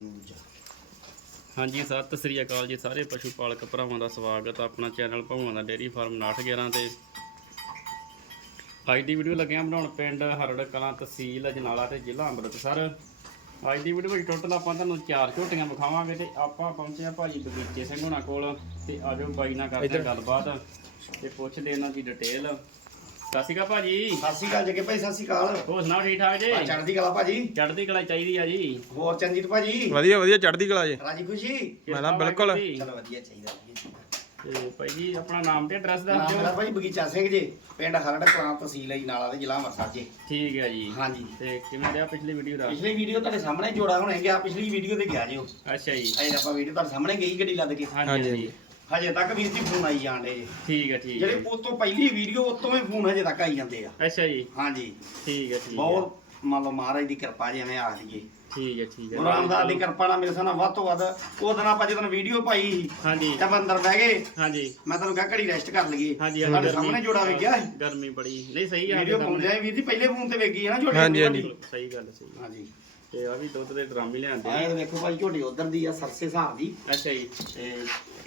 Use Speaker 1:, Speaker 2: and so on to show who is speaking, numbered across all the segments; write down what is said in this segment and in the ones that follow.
Speaker 1: ਹਾਂਜੀ ਸਤਿ ਸ੍ਰੀ ਅਕਾਲ ਜੀ ਸਾਰੇ ਪਸ਼ੂ ਪਾਲਕ ਭਰਾਵਾਂ ਦਾ ਸਵਾਗਤ ਆ ਆਪਣਾ ਚੈਨਲ ਭਾਵਾਂ ਦਾ ਡੇਅਰੀ ਫਾਰਮ 911 ਤੇ। ਅੱਜ ਦੀ ਵੀਡੀਓ ਲੱਗਿਆ ਬਣਾਉਣ ਪਿੰਡ ਹਰੜ ਕਲਾਂ ਤਹਿਸੀਲ ਅਜਨਾਲਾ ਤੇ ਜ਼ਿਲ੍ਹਾ ਅੰਮ੍ਰਿਤਸਰ। ਅੱਜ ਦੀ ਵੀਡੀਓ ਵਿੱਚ ਟੋਟਲ ਆਪਾਂ ਤੁਹਾਨੂੰ ਚਾਰ ਝੋਟੀਆਂ ਵਿਖਾਵਾਂਗੇ ਤੇ ਆਪਾਂ ਪਹੁੰਚੇ ਆ ਭਾਜੀ ਬਗੀਚੇ ਸਿੰਘ ਹੋਣਾ ਕੋਲ ਤੇ ਆਜੋ ਬਾਈ ਨਾਲ ਕਰਦੇ ਗੱਲਬਾਤ ਤੇ ਪੁੱਛਦੇ ਇਹਨਾਂ ਦੀ ਡਿਟੇਲ ਸਤਿ ਸ਼੍ਰੀ ਅਕਾਲ ਭਾਜੀ।
Speaker 2: ਸਤਿ ਸ਼੍ਰੀ ਅਕਾਲ ਜੱਗੇ ਭਾਈ ਸਤਿ ਸ਼੍ਰੀ ਅਕਾਲ।
Speaker 1: ਹੋਰ ਸੁਣਾਓ ਠੀਕ ਠਾਕ ਜੀ?
Speaker 2: ਆ ਚੜ੍ਹਦੀ ਕਲਾ ਭਾਜੀ।
Speaker 1: ਚੜ੍ਹਦੀ ਕਲਾ ਚਾਹੀਦੀ ਆ ਜੀ।
Speaker 2: ਹੋਰ ਚੰਜੀਤ ਭਾਜੀ?
Speaker 3: ਵਧੀਆ ਵਧੀਆ ਚੜ੍ਹਦੀ ਕਲਾ ਜੇ।
Speaker 2: ਰਾਜੀ ਖੁਸ਼ੀ?
Speaker 3: ਮੈਂ ਤਾਂ ਬਿਲਕੁਲ।
Speaker 2: ਚਲੋ ਵਧੀਆ ਚਾਹੀਦਾ ਜੀ।
Speaker 1: ਤੇ ਭਾਈ ਜੀ ਆਪਣਾ ਨਾਮ ਤੇ ਐਡਰੈਸ ਦੱਸ
Speaker 2: ਨਾਮ ਮੇਰਾ
Speaker 1: ਦਿਓ
Speaker 2: ਭਾਈ ਬਗੀਚਾ ਸਿੰਘ ਜੀ ਪਿੰਡ ਹਰੜ ਕਲਾਂ ਤਹਿਸੀਲ ਹੈ ਨਾਲਾ ਦੇ ਜ਼ਿਲ੍ਹਾ ਅੰਮ੍ਰਿਤਸਰ ਜੀ।
Speaker 1: ਠੀਕ ਹੈ ਜੀ।
Speaker 2: ਹਾਂਜੀ।
Speaker 1: ਤੇ ਕਿਵੇਂ ਰਿਹਾ ਪਿਛਲੀ ਵੀਡੀਓ ਦਾ?
Speaker 2: ਪਿਛਲੀ ਵੀਡੀਓ ਤੁਹਾਡੇ ਸਾਹਮਣੇ ਜੋੜਾ ਹੋਣੇ ਗਿਆ ਪਿਛਲੀ ਵੀਡੀਓ ਤੇ ਗਿਆ ਜੀ ਉਹ।
Speaker 1: ਅੱਛਾ ਜੀ।
Speaker 2: ਅਜੇ ਆਪਾਂ ਵੀਡੀਓ ਤੁਹਾਡੇ ਸਾਹਮਣੇ ਗਈ ਗੱਡੀ ਲੱਦ ਕੇ।
Speaker 1: ਹਾਂਜੀ
Speaker 3: ਹਾਂਜੀ,
Speaker 1: ਹਾਂਜੀ
Speaker 2: ਤੱਕ ਵੀਰ ਜੀ ਫੋਨ ਆਈ ਜਾਂਦੇ ਜੀ
Speaker 1: ਠੀਕ ਹੈ ਠੀਕ
Speaker 2: ਜਿਹੜੇ
Speaker 1: ਹੈ।
Speaker 2: ਉਸ ਤੋਂ ਪਹਿਲੀ ਵੀਡੀਓ ਉਸ ਤੋਂ ਹੀ ਫੋਨ ਹਜੇ ਤੱਕ ਆਈ ਜਾਂਦੇ ਆ।
Speaker 1: ਅੱਛਾ ਜੀ।
Speaker 2: ਹਾਂਜੀ।
Speaker 1: ਠੀਕ ਹੈ ਠੀਕ
Speaker 2: ਬਹੁਤ ਮੰਨ ਲਓ ਮਹਾਰਾਜ ਦੀ ਕਿਰਪਾ ਜਿਵੇਂ ਆ ਲਈਏ
Speaker 1: ਠੀਕ ਹੈ ਠੀਕ ਹੈ।
Speaker 2: ਗੁਰੂ ਰਾਮਦਾਸ ਦੀ ਕਿਰਪਾ ਨਾਲ ਮੇਰੇ ਸਾਹ ਵੱਧ ਤੋਂ ਵੱਧ ਉਹ ਦਿਨ ਆਪਾਂ ਜਦੋਂ ਵੀਡੀਓ ਪਾਈ ਸੀ
Speaker 1: ਹਾਂਜੀ।
Speaker 2: ਤੇ ਅੰਦਰ ਬਹਿ ਗਏ।
Speaker 1: ਹਾਂਜੀ।
Speaker 2: ਮੈਂ ਤੁਹਾਨੂੰ ਕਿਹਾ ਘੜੀ ਰੈਸਟ ਕਰ ਲਈਏ।
Speaker 1: ਹਾਂਜੀ
Speaker 2: ਸਾਡੇ ਸਾਹਮਣੇ ਜੋੜਾ ਵੇਖਿਆ
Speaker 1: ਗਰਮੀ ਬੜੀ। ਨਹੀਂ ਸਹੀ ਆ।
Speaker 2: ਵੀਡੀਓ ਪਾਉਂਦੇ ਆ ਵੀਰ ਜੀ ਪਹਿਲੇ ਫੋਨ ਤੇ ਵੇਖੀ ਹੈ ਨਾ ਝੋਟੀ
Speaker 3: ਹਾਂਜੀ। ਹਾਂਜੀ।
Speaker 1: ਸਹੀ ਗੱਲ ਸਹੀ
Speaker 2: ਹਾਂਜੀ।
Speaker 1: ਤੇ ਆ ਵੀ ਦੁੱਧ ਦੇ ਡਰਾਮੇ ਲਿਆਂਦੇ
Speaker 2: ਆਹ ਇਹ ਵੇਖੋ ਭਾਈ ਝੋਟੀ ਉਧਰ ਦੀ ਆ ਸਰਸੇ ਹਿਸਾਬ ਦੀ।
Speaker 1: ਅੱਛਾ ਜੀ।
Speaker 2: ਤੇ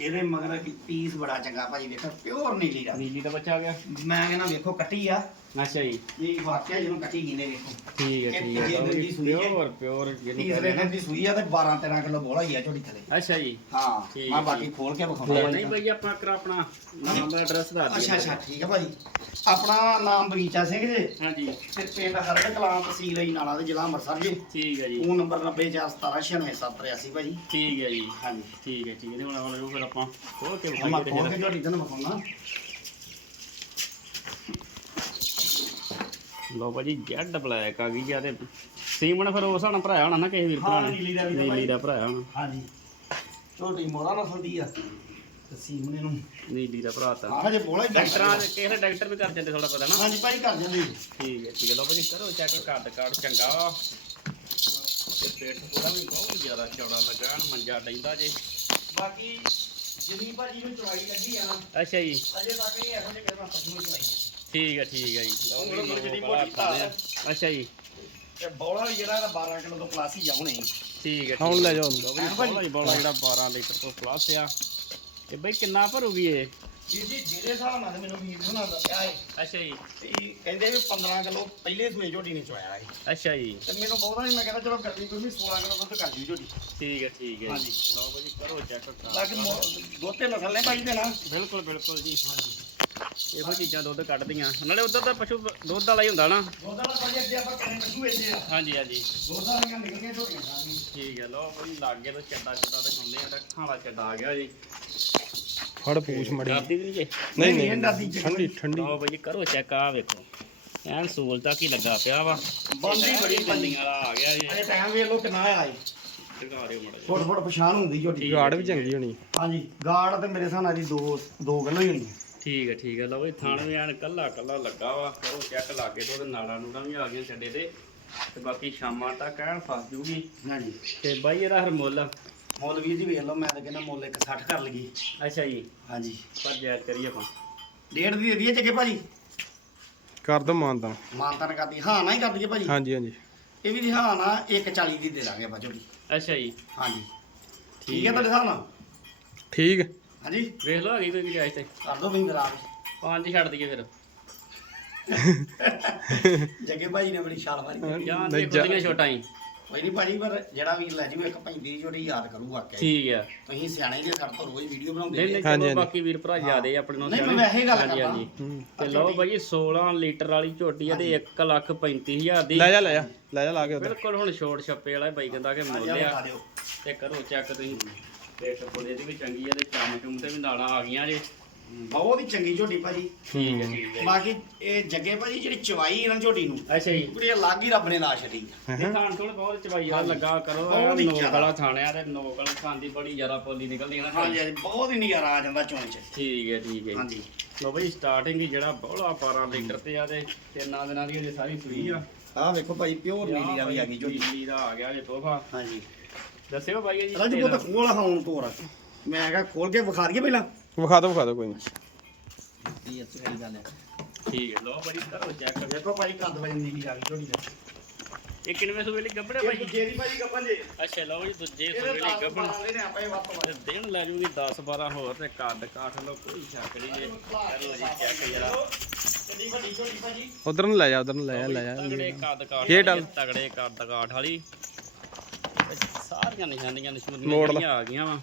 Speaker 2: ਇਹਦੇ ਮਗਰ ਪੀਸ ਬੜਾ ਚੰਗਾ ਭਾਜੀ ਵੇਖੋ ਪਿਓਰ ਨੀਲੀ ਦਾ
Speaker 1: ਨੀਲੀ ਦਾ ਬੱਚਾ ਆ ਗਿਆ।
Speaker 2: ਮੈਂ ਕਹਿੰਦਾ ਵੇਖੋ ਕੱਟੀ ਆ।
Speaker 1: ਅੱਛਾ ਜੀ।
Speaker 2: ਇਹ ਵਾਕਿਆ ਜਿਹਨੂੰ ਕੱਟੀ ਗਿਨੇ ਵੇਖੋ।
Speaker 1: ਠੀਕ ਹੈ
Speaker 2: ਇਹ
Speaker 1: ਠੀਕ
Speaker 2: ਤੀਜੇ ਦਿਨ ਦੀ ਸੂਈ ਹੈ।
Speaker 1: ਪਿਓਰ ਪਿਓਰ ਜਿਹਨੂੰ
Speaker 2: ਤੀਸਰੇ
Speaker 1: ਕਹਿੰਦੇ
Speaker 2: ਦਿਨ ਦੀ ਸੂਈ ਆ ਤੇ 12 13 ਕਿਲੋ ਬੋਲਾ ਹੀ ਆ ਝੋਟੀ ਥਲੇ।
Speaker 1: ਅੱਛਾ ਜੀ।
Speaker 2: ਹਾਂ
Speaker 1: ਠੀਕ
Speaker 2: ਮੈਂ ਬਾਕੀ
Speaker 1: ਠੀਕ।
Speaker 2: ਖੋਲ ਕੇ ਵਿਖਾਉਂਦਾ
Speaker 1: ਨਹੀਂ ਭਾਈ ਆਪਾਂ ਕਰ ਆਪਣਾ ਨਾਮ ਦਾ ਐਡਰੈਸ ਦੱਸ ਦਿਓ।
Speaker 2: ਅੱਛਾ ਅੱਛਾ ਠੀਕ ਹੈ ਭਾਜੀ। ਆਪਣਾ ਨਾਮ ਬਗੀਚਾ ਸਿੰਘ ਜੀ।
Speaker 1: ਹਾਂਜੀ।
Speaker 2: ਤੇ ਪਿੰਡ ਹਰੜ ਕਲਾਂ ਤਹਿਸੀਲ ਹੈ ਨਾਲਾ ਦੇ ਜ਼ਿਲ੍ਹਾ ਅੰਮ੍ਰਿਤਸਰ ਜੀ।
Speaker 1: ਠੀਕ ਹੈ ਜੀ।
Speaker 2: ਫੋਨ ਨੰਬਰ 90417969783 ਭਾਜੀ।
Speaker 1: ਠੀਕ ਹੈ ਜੀ।
Speaker 2: ਹਾਂਜੀ।
Speaker 1: ਠੀਕ ਹੈ ਠੀਕ ਹੈ। ਤੇ ਹੁਣ ਆਪਾਂ ਫਿਰ ਆਪਾਂ ਖੋਲ ਕੇ
Speaker 2: ਮੈਂ
Speaker 1: ਵਿਖਾਈਏ
Speaker 2: ਖੋਲ
Speaker 1: ਤੇ
Speaker 2: ਕੇ ਝੋਟੀ ਤੈਨੂੰ ਵਿਖਾਉਣਾ।
Speaker 1: ਲੋ ਭਾਜੀ ਜੈਡ ਬਲੈਕ ਆ ਗਈ ਆ ਤੇ ਸੀਮਣ ਫਿਰ ਉਸ ਹਣਾ ਭਰਾਇਆ ਹੋਣਾ ਨਾ ਕਿਸੇ ਵੀਰ ਭਰਾ
Speaker 2: ਹਾਂ,
Speaker 1: ਨੇ?
Speaker 2: ਨੀਲੀ ਦਾ ਵੀ
Speaker 1: ਨੀਲੀ। ਦਾ ਭਰਾਇਆ ਹੋਣਾ।
Speaker 2: ਹਾਂਜੀ। ਝੋਟੀ ਮੋੜਾ ਨਸਲ ਦੀ ਆ। ਤੇ ਸੀਮਨੇ ਨੂੰ
Speaker 1: ਨੀਲੀ ਦਾ ਭਰਾ ਤਾਂ।
Speaker 2: ਆਹ ਜੇ ਬੋਲਾ ਹੀ
Speaker 1: ਡਾਕਟਰਾਂ ਦੇ ਕਿਸੇ ਡਾਕਟਰ ਵੀ ਕਰ ਜਾਂਦੇ ਥੋੜਾ ਪਤਾ ਨਾ।
Speaker 2: ਹਾਂਜੀ ਭਾਈ ਕਰ ਜਾਂਦੇ।
Speaker 1: ਠੀਕ ਹੈ ਠੀਕ ਹੈ। ਲੋ ਭਾਜੀ ਕਰੋ ਚੈੱਕ ਕੱਦ ਕਾੜ ਚੰਗਾ ਵਾ। ਤੇ ਪੇਟ ਪੂਰਾ ਵੀ ਬਹੁਤ ਜ਼ਿਆਦਾ ਚੌੜਾ ਲੱਗਾ ਐਨ ਮੰਜਾ ਡੈਂਦਾ ਜੇ।
Speaker 2: ਬਾਕੀ ਜਿੰਨੀ ਭਾਜੀ ਨੂੰ ਚਵਾਈ ਲੱਗੀ ਆ ਨਾ
Speaker 1: ਅੱਛਾ ਜੀ।
Speaker 2: ਅਜੇ ਤੱਕ ਇਹ ਇਹੋ ਜਿਹੇ ਮੇਰੇ ਨਾਲ ਪਸ਼ੂ ਨੂੰ ਚਵਾਈ
Speaker 1: ਠੀਕ ਹੈ ਠੀਕ ਹੈ ਜੀ।
Speaker 2: ਉਂਗਲ ਮੋਟੀ।
Speaker 1: ਅੱਛਾ ਜੀ।
Speaker 2: ਤੇ ਬੋਲਾ ਵੀ ਜਿਹੜਾ ਇਹਦਾ 12 ਕਿਲੋ ਤੋਂ ਪਲੱਸ ਹੀ ਜਾਉਣੇ
Speaker 1: ਠੀਕ ਹੈ
Speaker 3: ਹੁਣ
Speaker 1: ਠੀਕ
Speaker 3: ਲੈ
Speaker 1: ਹੈ।
Speaker 3: ਜਾਓ
Speaker 1: ਲਓ ਵੀ ਬੋਲਾ ਹੀ ਬੋਲਾ ਜਿਹੜਾ 12 ਲੀਟਰ ਤੋਂ ਪਲੱਸ ਆ। ਤੇ ਬਈ ਕਿੰਨਾ ਭਰੂਗੀ ਇਹ?
Speaker 2: ਜੀ ਜੀ ਜਿਹੜੇ ਹਿਸਾਬ ਨਾਲ ਮੈਨੂੰ ਵੀਰ ਹੁਣਾਂ ਦੱਸਿਆ ਏ।
Speaker 1: ਅੱਛਾ ਜੀ।
Speaker 2: ਤੇ ਕਹਿੰਦੇ ਵੀ 15 ਕਿਲੋ ਪਹਿਲੇ ਸੂਏ ਝੋਟੀ ਨੇ ਚਵਾਇਆ ਏ।
Speaker 1: ਅੱਛਾ ਜੀ।
Speaker 2: ਤੇ ਮੈਨੂੰ ਬਹੁਤਾ ਨਹੀਂ ਮੈਂ ਕਹਿੰਦਾ ਚਲੋ ਗੱਡੀ ਕੋਈ ਵੀ 16 ਕਿਲੋ ਦੁੱਧ ਕਰ ਦਿਓ ਝੋਟੀ
Speaker 1: ਠੀਕ ਹੈ ਠੀਕ ਹੈ
Speaker 2: ਹਾਂਜੀ।
Speaker 1: ਜੀ ਲਓ ਭਾਜੀ ਕਰੋ ਚੈੱਕ
Speaker 2: ਬਾਕੀ ਮੋ- ਦੋਤੇ ਨਸਲ ਨੇ ਭਾਈ ਦੇ ਨਾ
Speaker 1: ਬਿਲਕੁਲ ਬਿਲਕੁਲ ਜੀ। ਇਹੋ ਚੀਜ਼ਾਂ ਦੁੱਧ ਕੱਢਦੀਆਂ। ਨਾਲੇ ਉਧਰ ਦਾ ਪਸ਼ੂ ਦੁੱਧ ਵਾਲਾ ਹੀ ਹੁੰਦਾ ਨਾ।
Speaker 2: ਦੁੱਧ ਵਾਲਾ ਭਾਜੀ ਅੱਗੇ ਆਪਾਂ ਕਰੇ ਪਸ਼ੂ ਵੇਚੇ ਆ।
Speaker 1: ਹਾਂਜੀ ਹਾਂਜੀ।
Speaker 2: ਦੁੱਧ ਵਾਲੀਆਂ ਨਿਕਲੀਆਂ ਝੋਟੀਆਂ ਸਾਰੀਆਂ
Speaker 1: ਠੀਕ ਹੈ ਲਓ ਭਾਜੀ ਲਾਗੇ ਤੋਂ ਚੱਡਾ ਚੱਡਾ ਤੇ ਖਾਂਦੇ ਆ ਤਾਂ ਖਾਣਾ ਚੱਡਾ ਆ ਗਿਆ ਜੀ।
Speaker 3: ਫੜ ਪੂਛ ਮੜੀ
Speaker 1: ਵੀ ਨਹੀਂ ਜੇ।
Speaker 3: ਨਹੀਂ
Speaker 2: ਨਹੀਂ, ਜੀ।
Speaker 3: ਠੰਡੀ ਠੰਡੀ।
Speaker 1: ਲਓ ਭਾਜੀ ਕਰੋ ਚੈੱਕ ਆ ਵੇਖੋ। ਐਨ ਸੂਲ ਤੱਕ ਹੀ ਲੱਗਾ ਪਿਆ ਵਾ।
Speaker 2: ਬਣਦੀ ਬੜੀ।
Speaker 1: ਬੰਦੀਆਂ ਵਾਲਾ ਆ ਗਿਆ ਜੀ।
Speaker 2: ਅਜੇ ਟਾਈਮ ਵੇਖ ਲਓ ਕਿੰਨਾ ਆਇਆ
Speaker 1: ਜਿਹਾ।
Speaker 2: ਫੁੱਟ ਫੁੱਟ ਪਛਾਣ ਹੁੰਦੀ ਝੋਟੀ।
Speaker 3: ਗਾੜ ਵੀ ਚੰਗੀ ਹੋਣੀ।
Speaker 2: ਹਾਂਜੀ ਗਾੜ ਤੇ ਮੇਰੇ ਹਿਸਾਬ ਨਾਲ ਦੀ ਦੋ ਦੋ ਕਿਲੋ ਹੀ ਹੋਣੀ
Speaker 1: ਠੀਕ ਹੈ ਠੀਕ ਹੈ ਲਓ ਇਹ ਥਾਣ ਵੀ ਐਨ ਕੱਲਾ ਕੱਲਾ ਲੱਗਾ ਵਾ। ਕਰੋ ਚੈੱਕ ਲਾਗੇ ਤੋਂ ਉਹਦੇ ਨਾੜਾਂ ਨੂੜਾਂ ਵੀ ਆ ਗਈਆਂ ਛੱਡੇ ਤੇ। ਤੇ ਬਾਕੀ ਸ਼ਾਮਾਂ ਤੱਕ ਐਨ ਫਸ ਜੂਗੀ।
Speaker 2: ਹਾਂਜੀ।
Speaker 1: ਤੇ ਬਾਈ ਇਹਦਾ ਹਰਮੁੱਲ
Speaker 2: ਮੁੱਲ? ਵੀਰ ਜੀ ਵੇਖ ਲਓ ਮੈਂ ਤਾਂ ਕਹਿੰਦਾ ਮੁੱਲ 160 ਕਰ ਲਈਏ।
Speaker 1: ਅੱਛਾ ਜੀ।
Speaker 2: ਹਾਂਜੀ।
Speaker 1: ਪਰ ਜਾਇਜ਼ ਕਰੀਏ ਆਪਾਂ।
Speaker 2: ਡੇਢ ਦੀ ਦੇ ਦਈਏ ਚੱਗੇ ਭਾਜੀ।
Speaker 3: ਕਰ ਦੋ ਮਾਨਤਾ।
Speaker 2: ਮਾਨਤਨ ਕਰਦੀ ਹਾਂ ਨਾ ਹੀ ਕਰ ਦਈਏ ਭਾਜੀ।
Speaker 3: ਹਾਂਜੀ ਹਾਂਜੀ।
Speaker 2: ਇਹ ਵੀ ਦੀ ਹਾਂ ਨਾ 140 ਦੀ ਦੇ ਦਾਂਗੇ ਆਪਾਂ ਝੋਟੀ
Speaker 1: ਅੱਛਾ ਜੀ।
Speaker 2: ਹਾਂਜੀ। ਠੀਕ ਹੈ ਤੁਹਾਡੇ ਹਿਸਾਬ ਨਾਲ?
Speaker 3: ਠੀਕ। ਹੈ।
Speaker 2: ਹਾਂਜੀ।
Speaker 1: ਵੇਖ ਲਓ ਹੈਗੀ ਕੋਈ ਗੁੰਜਾਇਸ਼ ਤੇ।
Speaker 2: ਕਰ ਦੋ ਵੀ ਗਰਾਮ
Speaker 1: ਪੰਜ ਛੱਡ ਦਈਏ ਫਿਰ।
Speaker 2: ਜੱਗੇ ਭਾਜੀ ਨੇ ਬੜੀ ਛਾਲ ਮਾਰੀ।
Speaker 1: ਜਾਂ
Speaker 3: ਨਹੀਂ,
Speaker 1: ਤੇ ਖੁੱਲੀਆਂ ਛੋਟਾਂ ਹੀ।
Speaker 2: ਕੋਈ ਨਹੀਂ ਭਾਜੀ ਪਰ ਜਿਹੜਾ ਵੀ ਲੈ ਜੂ ਇੱਕ ਪੈਂਦੀ ਝੋਟੀ ਯਾਦ ਕਰੂ ਆਕਿਆ
Speaker 1: ਠੀਕ ਆ।
Speaker 2: ਤੁਸੀਂ ਸਿਆਣੇ ਜੇ ਸਾਡੇ ਤੋਂ ਰੋਜ਼ ਵੀਡੀਓ ਬਣਾਉਂਦੇ
Speaker 1: ਨਹੀਂ
Speaker 2: ਜੇ।
Speaker 1: ਨਹੀਂ
Speaker 3: ਹਾਂਜੀ,
Speaker 1: ਚਲੋ
Speaker 3: ਹਾਂਜੀ।
Speaker 1: ਬਾਕੀ ਵੀਰ ਭਰਾ ਜਿਆਦੇ ਆਪਣੇ ਨੂੰ
Speaker 2: ਨਹੀਂ, ਮੈਂ
Speaker 1: ਸਿਆਣੇ।
Speaker 2: ਵੈਸੇ ਗੱਲ ਕਰਦਾ।
Speaker 1: ਹਾਂਜੀ।
Speaker 3: ਹੂੰ।
Speaker 1: ਤੇ ਲਓ ਬਾਈ 16 ਲੀਟਰ ਵਾਲੀ ਝੋਟੀ ਆ ਤੇ 1 ਲੱਖ 35000 ਦੀ।
Speaker 3: ਲੈ ਜਾ ਲੈ ਜਾ। ਲੈ ਜਾ ਲਾ ਕੇ ਉਧਰ।
Speaker 1: ਬਿਲਕੁਲ ਹੁਣ ਛੋਟ ਛੱਪੇ ਵਾਲਾ ਬਾਈ ਕਹਿੰਦਾ ਕਿ ਮੁੱਲ ਆ।
Speaker 2: ਦਿਓ।
Speaker 1: ਤੇ ਕਰੋ ਚੈੱਕ ਤੁਸੀਂ। ਪੇਟ ਪੁੜੇ ਦੀ ਵੀ ਚੰਗੀ ਆ ਤੇ ਚਮ ਚੁੰਮ ਤੇ ਵੀ ਨਾਲਾਂ ਆ ਗਈਆਂ ਜੇ।
Speaker 2: ਬਹੁਤ ਹੀ ਚੰਗੀ ਝੋਟੀ ਭਾਜੀ।
Speaker 1: ਹੈ
Speaker 2: ਬਾਕੀ ਇਹ ਜੱਗੇ ਭਾਜੀ ਜਿਹੜੀ ਚਵਾਈ ਇਹਨਾਂ ਝੋਟੀ ਨੂੰ
Speaker 1: ਅੱਛਾ ਜੀ।
Speaker 2: ਪੂਰੀ ਅਲੱਗ ਹੀ ਰੱਬ ਨੇ ਲਾ ਛੱਡੀ।
Speaker 1: ਇਹ ਥਾਣ ਥੋੜਾ ਬਹੁਤ ਚਵਾਈ ਆ ਲੱਗਾ ਕਰੋ
Speaker 2: ਬਹੁਤ ਹੀ
Speaker 1: ਨੋਕ
Speaker 2: ਜ਼ਿਆਦਾ।
Speaker 1: ਵਾਲਾ ਥਾਣਿਆ ਤੇ ਨੋਕ ਵਾਲਾ ਖਾਣ ਦੀ ਬੜੀ ਜ਼ਿਆਦਾ ਪੋਲੀ ਨਿਕਲਦੀ ਹੈ ਨਾ
Speaker 2: ਹਾਂਜੀ ਹਾਂਜੀ ਬਹੁਤ ਹੀ ਨਜ਼ਾਰਾ ਆ ਜਾਂਦਾ ਚੋਣ ਚ।
Speaker 1: ਠੀਕ ਹੈ ਠੀਕ ਹੈ।
Speaker 2: ਹਾਂਜੀ।
Speaker 1: ਲੋ ਬਈ ਸਟਾਰਟਿੰਗ ਹੀ ਜਿਹੜਾ ਬੋਲਾ 12 ਲੀਟਰ ਤੇ ਆ ਤੇ ਤਿੰਨਾਂ ਦਿਨਾਂ ਦੀ ਅਜੇ ਸਾਰੀ ਫ੍ਰੀ ਆ।
Speaker 2: ਆਹ ਵੇਖੋ ਭਾਈ ਪਿਓਰ ਨੀਲੀ ਦਾ ਵੀ ਆ ਗਈ ਝੋਟੀ।
Speaker 1: ਨੀਲੀ ਦਾ ਆ ਗਿਆ ਜੇ ਤੋਹਫਾ।
Speaker 2: ਹਾਂਜੀ।
Speaker 1: ਦੱਸਿਓ ਬਾਈ ਜੀ
Speaker 2: ਰਾਜੂ। ਪੁੱਤ ਖੋਲ ਹਾਉਣ ਤੋਰ। ਮੈਂ ਕਿਹਾ ਖੋਲ ਕੇ ਵਿਖਾ ਦਈਏ ਪਹਿਲਾਂ।
Speaker 3: ਵਿਖਾ ਦੋ ਵਿਖਾ ਦੋ ਕੋਈ ਨਹੀਂ।
Speaker 2: ਇਹ ਅੱਛੀ ਗੱਲ ਹੈ।
Speaker 1: ਠੀਕ ਹੈ ਲੋ ਬਈ ਕਰੋ ਚੈੱਕ
Speaker 2: ਵੇਖੋ ਭਾਈ ਕੱਦ ਵਜਨ ਨੀਲੀ ਆ ਗਈ ਝੋਟੀ ਦਾ।
Speaker 1: ਇਹ ਕਿੰਨਵੇਂ ਸੂਬੇ ਲਈ ਗੱਬੜੇ ਭਾਈ
Speaker 2: ਦੂਜੇ ਦੀ ਭਾਜੀ ਗੱਪਨ ਜੇ।
Speaker 1: ਅੱਛਾ ਲਓ ਜੀ ਦੂਜੇ ਸੂਬੇ ਲਈ
Speaker 2: 10
Speaker 1: ਗੱਬੜ
Speaker 2: 12 ਨੇ ਆਪਾਂ ਇਹ ਵੱਧ। ਤੋਂ
Speaker 1: ਦਿਨ ਲੈ ਜੂਗੀ 10 12 ਹੋਰ ਤੇ ਕੱਦ ਕਾਠ ਲੋ ਕੋਈ ਸ਼ੱਕ ਨਹੀਂ ਜੇ। ਕਰੋ ਜੀ ਚੈੱਕ ਜਰਾ।
Speaker 2: ਕਿੰਨੀ ਵੱਡੀ ਝੋਟੀ ਭਾਜੀ?
Speaker 3: ਉਧਰ ਨੂੰ ਲੈ ਜਾ ਉਧਰ ਨੂੰ ਲੈ ਜਾ ਲੈ ਜਾ
Speaker 1: ਤਗੜੇ ਕੱਦ ਕਾਠ
Speaker 3: ਇਹ ਡਲ।
Speaker 1: ਤਗੜੇ ਕੱਦ ਕਾਠ ਵਾਲੀ। ਸਾਰੀਆਂ ਨਿਸ਼ਾਨੀਆਂ ਨਿਸ਼ੂਨੀਆਂ। ਜਿਹੜੀਆਂ ਆ ਗਈਆਂ ਵਾ।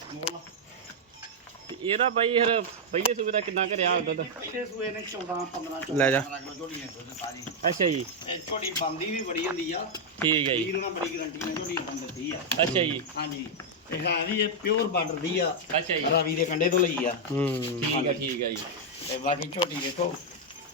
Speaker 1: ਤੇ ਇਹਦਾ ਬਾਈ ਫਿਰ ਪਹਿਲੇ ਸੂਬੇ ਦਾ ਕਿੰਨਾ ਘਰਿਆ ਦੁੱਧ?
Speaker 2: ਪਹਿਲੇ ਸੂਏ ਨੇ 14 15 14
Speaker 3: ਲੈ ਜਾ।
Speaker 2: ਕਿਲੋ ਝੋਟੀ ਨੇ ਦੁੱਧ ਸਾਰੀ।
Speaker 1: ਅੱਛਾ ਜੀ।
Speaker 2: ਇਹ ਬੰਦੀ ਵੀ ਬੜੀ ਹੁੰਦੀ ਆ।
Speaker 1: ਠੀਕ ਹੈ ਜੀ।
Speaker 2: ਵੀਰ ਨਾਲ ਬੜੀ ਗਰੰਟੀ ਨਾਲ ਝੋਟੀ ਬੰਦ ਦਿੱਤੀ ਆ।
Speaker 1: ਅੱਛਾ ਜੀ।
Speaker 2: ਹਾਂਜੀ। ਇਹ ਹੈ ਵੀ ਇਹ ਪਿਓਰ ਬਾਰਡਰ ਦੀ ਆ।
Speaker 1: ਅੱਛਾ ਜੀ।
Speaker 2: ਰਾਵੀ ਦੇ ਕੰਡੇ ਤੋਂ ਲਈ ਆ।
Speaker 3: ਹੂੰ।
Speaker 1: ਠੀਕ ਹੈ ਠੀਕ ਹੈ ਜੀ।
Speaker 2: ਤੇ ਬਾਕੀ ਝੋਟੀ ਵੇਖੋ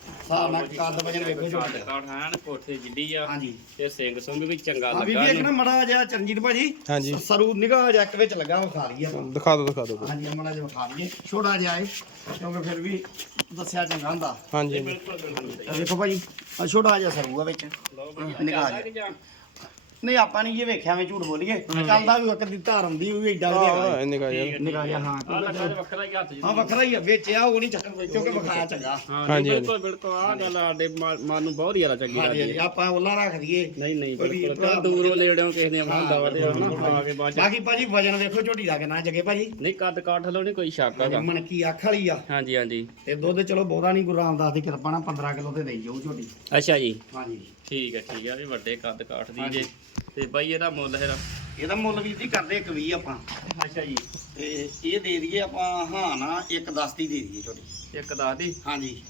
Speaker 2: ਹਿਸਾਬ ਨਾਲ ਕੱਦ ਵਜਨ ਵੇਖੋ
Speaker 1: ਕੱਦ
Speaker 2: ਦਾ
Speaker 1: ਨਾ ਕੋਠੇ ਜਿੱਡੀ ਆ।
Speaker 2: ਹਾਂਜੀ।
Speaker 1: ਤੇ ਸਿੰਘ ਸੁੰਗ ਵੀ ਚੰਗਾ
Speaker 2: ਆ ਬੀਬੀ
Speaker 1: ਲੱਗਾ
Speaker 2: ਇੱਕ ਨਾ ਮੜਾ ਜਿਹਾ ਚਰਨਜੀਤ ਭਾਜੀ
Speaker 3: ਹਾਂਜੀ।
Speaker 2: ਸਰੂ ਨਿਗਾਹ ਜਿਹਾ ਇੱਕ ਵਿੱਚ ਲੱਗਾ ਉਹ ਖਾ ਲਈ ਆਪਾਂ।
Speaker 3: ਦਿਖਾ ਦੋ ਦਿਖਾ ਦੋ
Speaker 2: ਹਾਂਜੀ ਮੜਾ ਜਿਹਾ ਖਾ ਲਈਏ। ਛੋਟਾ ਜਿਹਾ ਹੈ ਕਿਉਂਕਿ ਫਿਰ ਵੀ ਦੱਸਿਆ ਚੰਗਾ ਹੁੰਦਾ।
Speaker 3: ਹਾਂਜੀ
Speaker 1: ਬਿਲਕੁਲ ਬਿਲਕੁਲ
Speaker 2: ਇਹ ਵੇਖੋ ਭਾਜੀ ਆ ਛੋਟਾ ਜਿਹਾ ਸਰੂ ਆ ਵਿੱਚ।
Speaker 1: ਲਓ ਬਈ
Speaker 2: ਨਿਗਾਹ
Speaker 1: ਨਿਕਾਲ ਜਾਂ।
Speaker 2: ਨਹੀਂ ਆਪਾਂ ਨਹੀਂ ਇਹ ਵੇਖਿਆ ਮੈਂ ਝੂਠ ਬੋਲੀਏ। ਚੱਲਦਾ ਵੀ ਇੱਕ ਦੀ ਧਾਰ ਹੁੰਦੀ ਉਹ ਵੀ ਏਡਾ ਵਧੀਆ ਹੈਗਾ
Speaker 3: ਹਾਂ ਇੰਨੇ ਕਾ
Speaker 1: ਠੀਕ
Speaker 3: ਯਾਰ
Speaker 1: ਹੈ ਆ ਲੱਗਾ ਵੱਖਰਾ ਹੀ ਹੱਥ ਜੀ
Speaker 2: ਹਾਂ ਵੱਖਰਾ ਹੀ ਆ ਵਿੱਚ ਆ ਉਹ ਨਹੀਂ ਚੱਕਣ ਕੋਈ ਕਿਉਂਕਿ ਵਿਖਾਇਆ ਚੰਗਾ।
Speaker 1: ਹਾਂ ਬਿਲਕੁਲ ਬਿਲਕੁਲ ਆ ਗੱਲ ਸਾਡੇ ਮਨ ਮਨ ਨੂੰ ਬਹੁਤ ਜ਼ਿਆਦਾ ਚੰਗੀ ਲੱਗਦੀ
Speaker 2: ਆਪਾਂ ਉਹਲਾ ਰੱਖ ਦਈਏ।
Speaker 1: ਨਹੀਂ ਨਹੀਂ ਬਿਲਕੁਲ ਦੂਰੋਂ ਨੇੜਿਓਂ ਕਿਸੇ ਨੇ ਆਉਂਦਾ ਵਾ ਤੇ ਆ ਕੇ ਬਾਅਦ
Speaker 2: ਬਾਕੀ ਭਾਜੀ ਵਜਨ ਵੇਖੋ ਝੋਟੀ ਦਾ ਕਿੰਨਾ ਜਗੇ ਭਾਜੀ।
Speaker 1: ਨਹੀਂ ਕੱਦ ਕਾਠ ਲੋ ਨਹੀਂ ਕੋਈ ਸ਼ੱਕ ਹੈਗਾ।
Speaker 2: ਮਣਕੀ ਅੱਖ ਵਾਲੀ ਆ।
Speaker 1: ਹਾਂਜੀ ਹਾਂਜੀ।
Speaker 2: ਤੇ ਦੁੱਧ ਚਲੋ ਬਹੁਤਾ ਨਹੀਂ ਗੁਰੂ ਰਾਮਦਾਸ ਦੀ ਕਿਰਪਾ ਨਾਲ 15 ਕਿਲੋ ਤੇ ਦੇਈ ਜਾਊ ਝੋਟੀ।
Speaker 1: ਅੱਛਾ ਜੀ।
Speaker 2: ਹਾਂਜੀ।
Speaker 1: ਠੀਕ ਹੈ ਠੀਕ ਹੈ ਵੀ ਵੱਡੇ ਕੱਦ ਕਾਠ ਦੀ ਜੇ। ਤੇ ਬਾਈ ਇਹਦਾ ਮੁੱਲ ਫਿਰ
Speaker 2: ਇਹਦਾ ਮੁੱਲ ਵੀਰ ਜੀ ਕਰਦੇ 120 ਆਪਾਂ।
Speaker 1: ਅੱਛਾ ਜੀ।
Speaker 2: ਤੇ ਇਹ ਦੇ ਦਈਏ ਆਪਾਂ ਹਾਂ ਨਾ 110 ਦੀ ਦੇ ਦਈਏ ਝੋਟੀ
Speaker 1: ਇੱਕ ਦੱਸ ਦੀ?
Speaker 2: ਹਾਂਜੀ।